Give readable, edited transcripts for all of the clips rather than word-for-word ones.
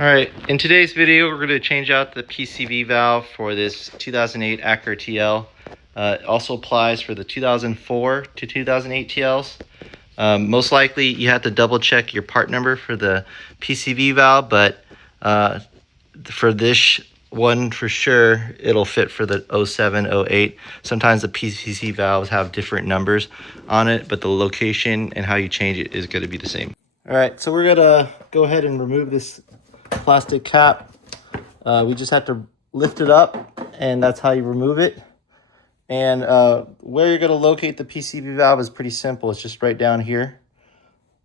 All right, in today's video, we're going to change out the PCV valve for this 2008 Acura TL. It also applies for the 2004 to 2008 TLs. Most likely, you have to double check your part number for the PCV valve, but for this one, for sure, it'll fit for the 07, 08. Sometimes the PCV valves have different numbers on it, but the location and how you change it is going to be the same. All right, so we're going to go ahead and remove this plastic cap. We just have to lift it up, and that's how you remove it. And where you're going to locate the PCV valve is pretty simple. It's just right down here.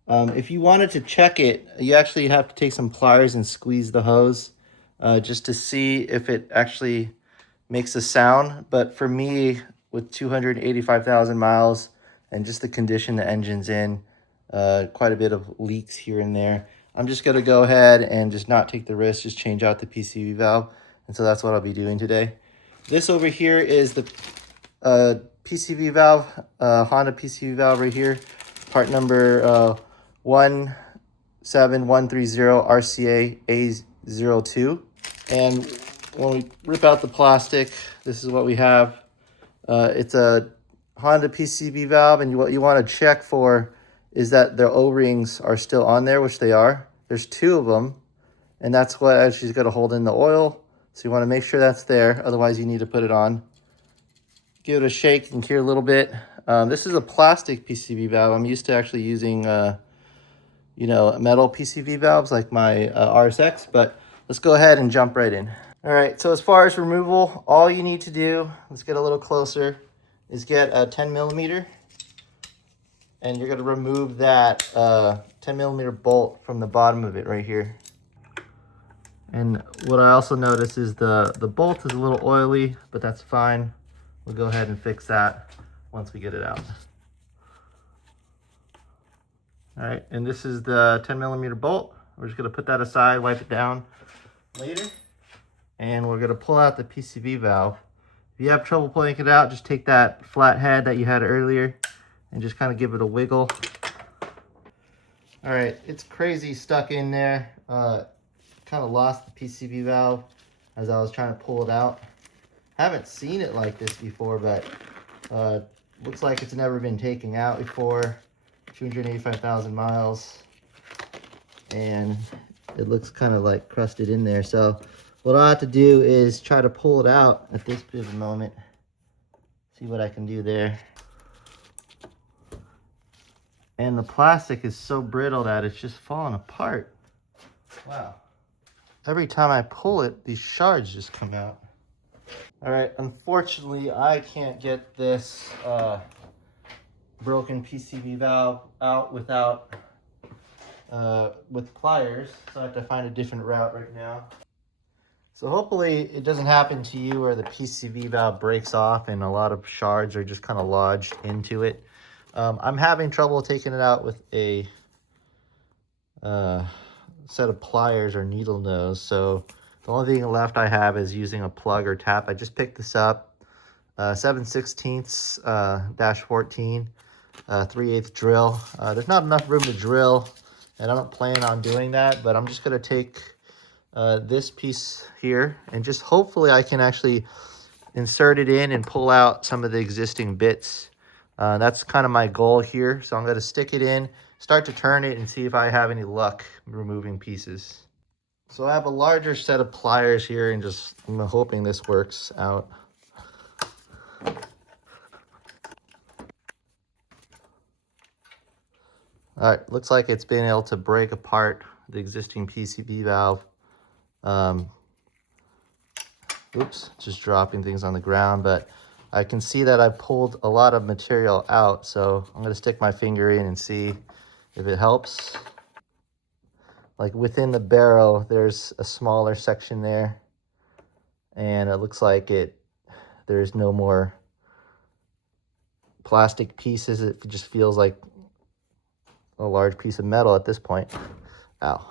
If you wanted to check it, you actually have to take some pliers and squeeze the hose just to see if it actually makes a sound. But for me, with 285,000 miles and just the condition the engine's in, quite a bit of leaks here and there, I'm just going to go ahead and just not take the risk, just change out the PCV valve. And so that's what I'll be doing today. This over here is the PCV valve, Honda PCV valve right here, part number 17130 RCA A02. And when we rip out the plastic, this is what we have. It's a Honda PCV valve, and what you want to check for is that the O-rings are still on there, which they are. There's two of them, and that's what actually is going to hold in the oil. So you want to make sure that's there. Otherwise, you need to put it on. Give it a shake and cure a little bit. This is a plastic PCV valve. I'm used to actually using, metal PCV valves like my RSX, but let's go ahead and jump right in. All right, so as far as removal, all you need to do, let's get a little closer, is get a 10 millimeter. And you're going to remove that 10 millimeter bolt from the bottom of it right here. And what I also notice is the bolt is a little oily, but that's fine. We'll go ahead and fix that once we get it out. All right, and this is the 10 millimeter bolt. We're just going to put that aside, wipe it down later. And we're going to pull out the PCV valve. If you have trouble pulling it out, just take that flat head that you had earlier and just kind of give it a wiggle. All right, it's crazy stuck in there. Kind of lost the PCV valve as I was trying to pull it out. Haven't seen it like this before, but looks like it's never been taken out before. 285,000 miles, and it looks kind of like crusted in there. So what I have to do is try to pull it out at this bit of a moment. See what I can do there. And the plastic is so brittle that it's just falling apart. Wow. Every time I pull it, these shards just come out. All right, unfortunately, I can't get this broken PCV valve out without with pliers, so I have to find a different route right now. So hopefully it doesn't happen to you where the PCV valve breaks off and a lot of shards are just kind of lodged into it. I'm having trouble taking it out with a set of pliers or needle nose, so the only thing left I have is using a plug or tap. I just picked this up, 7/16 -14, 3/8 drill. There's not enough room to drill, and I don't plan on doing that, but I'm just going to take this piece here and just hopefully I can actually insert it in and pull out some of the existing bits. That's kind of my goal here. So I'm going to stick it in, start to turn it, and see if I have any luck removing pieces. So I have a larger set of pliers here, and I'm hoping this works out. All right, looks like it's been able to break apart the existing PCV valve. Oops, just dropping things on the ground, but I can see that I pulled a lot of material out, so I'm going to stick my finger in and see if it helps. Like within the barrel, there's a smaller section there, and it looks like there's no more plastic pieces. It just feels like a large piece of metal at this point. Ow.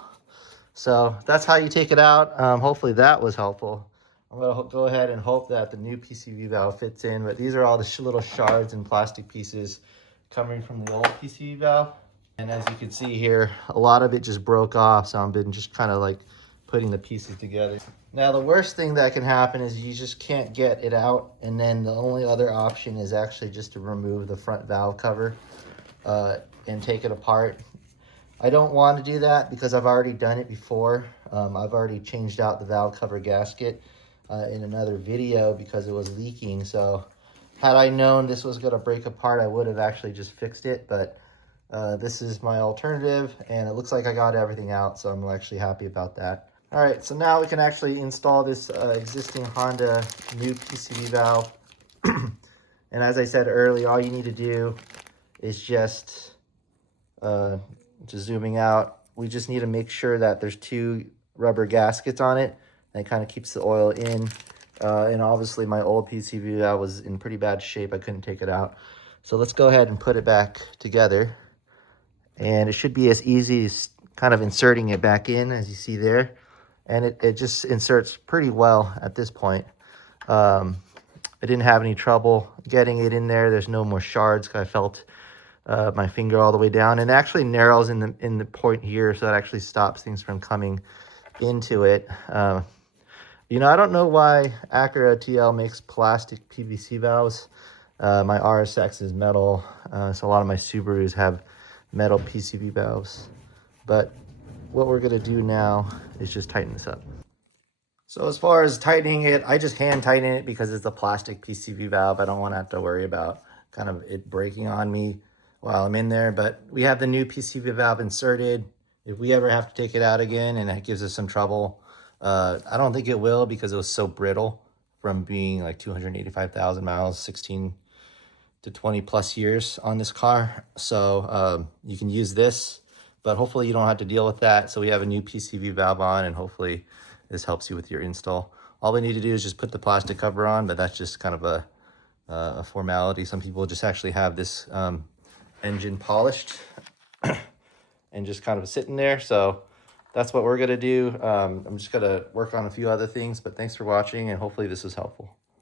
So that's how you take it out. Hopefully that was helpful. I'm going to go ahead and hope that the new PCV valve fits in, but these are all the little shards and plastic pieces coming from the old PCV valve. And as you can see here, a lot of it just broke off, so I've been just kind of like putting the pieces together. Now the worst thing that can happen is you just can't get it out, and then the only other option is actually just to remove the front valve cover and take it apart. I don't want to do that because I've already done it before. I've already changed out the valve cover gasket in another video because it was leaking. So had I known this was going to break apart, I would have actually just fixed it. But this is my alternative, and it looks like I got everything out, so I'm actually happy about that. All right, so now we can actually install this existing Honda new PCV valve. And as I said earlier, all you need to do is just zooming out, we just need to make sure that there's 2 rubber gaskets on it. That kind of keeps the oil in. And obviously my old PCV valve was in pretty bad shape. I couldn't take it out. So let's go ahead and put it back together. And it should be as easy as kind of inserting it back in as you see there. And it just inserts pretty well at this point. I didn't have any trouble getting it in there. There's no more shards. I felt my finger all the way down, and it actually narrows in the point here, so that actually stops things from coming into it. You know, I don't know why Acura TL makes plastic PVC valves. My RSX is metal, so a lot of my Subarus have metal PCV valves. But what we're gonna do now is just tighten this up. So as far as tightening it, I just hand tighten it because it's a plastic PCV valve. I don't want to have to worry about kind of it breaking on me while I'm in there. But we have the new PCV valve inserted. If we ever have to take it out again and it gives us some trouble, I don't think it will because it was so brittle from being like 285,000 miles, 16 to 20 plus years on this car. So you can use this, but hopefully you don't have to deal with that. So we have a new PCV valve on, and hopefully this helps you with your install. All we need to do is just put the plastic cover on, but that's just kind of a formality. Some people just actually have this engine polished and just kind of sitting there. So that's what we're gonna do. I'm just gonna work on a few other things, but thanks for watching, and hopefully this was helpful.